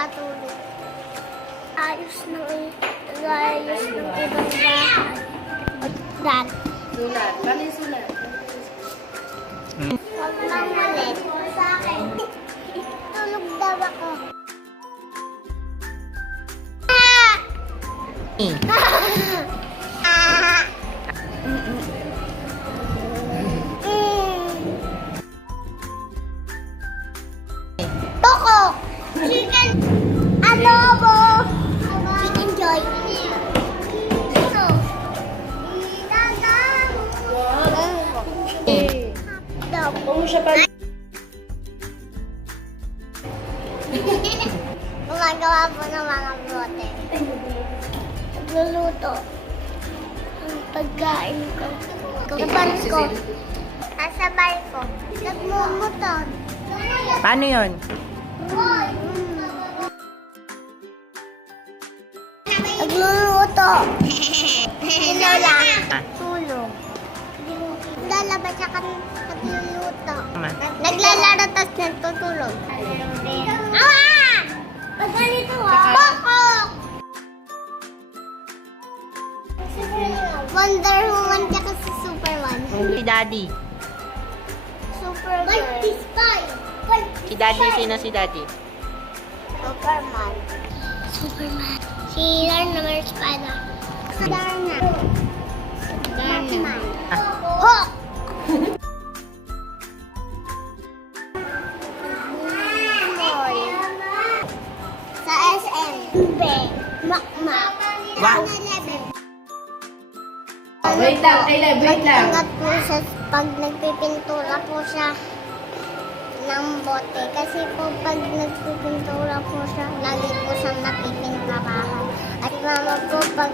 matulog. Ayos ng ibang bahay. Dan. Sulat. Paano yung sulat? Huwag lang ulit. Sa akin. Tulog daw ako. Toko! Chicken adobo! Chicken joy! Ito! Hotdog! Kung siya pa... Gumagawa po ng mga brote. Nagluluto. Ang pagkain ko. Sabay ko. Sasabay ko. Nagmumutot. Paano yun? Nagluluto. Sinola. Tulog. Lalabas siya kami nagluluto. Naglalaro tapos nagtutulog. Ah! Pag ganito Bokok! Wonder Woman tsaka si Superman. Si Daddy. Superman. Si Daddy, sino si Daddy? Superman. Superman. Si Darna may espada. Si Darna. Darna. Ho! Sa SM. Makmak. Wow. 11. Wait lang, wait lang. Ingat po siya pag nagpipintura po siya ng bote. Kasi po pag nagpipintura po siya, lagi po siyang napipinturahan. At mama po pag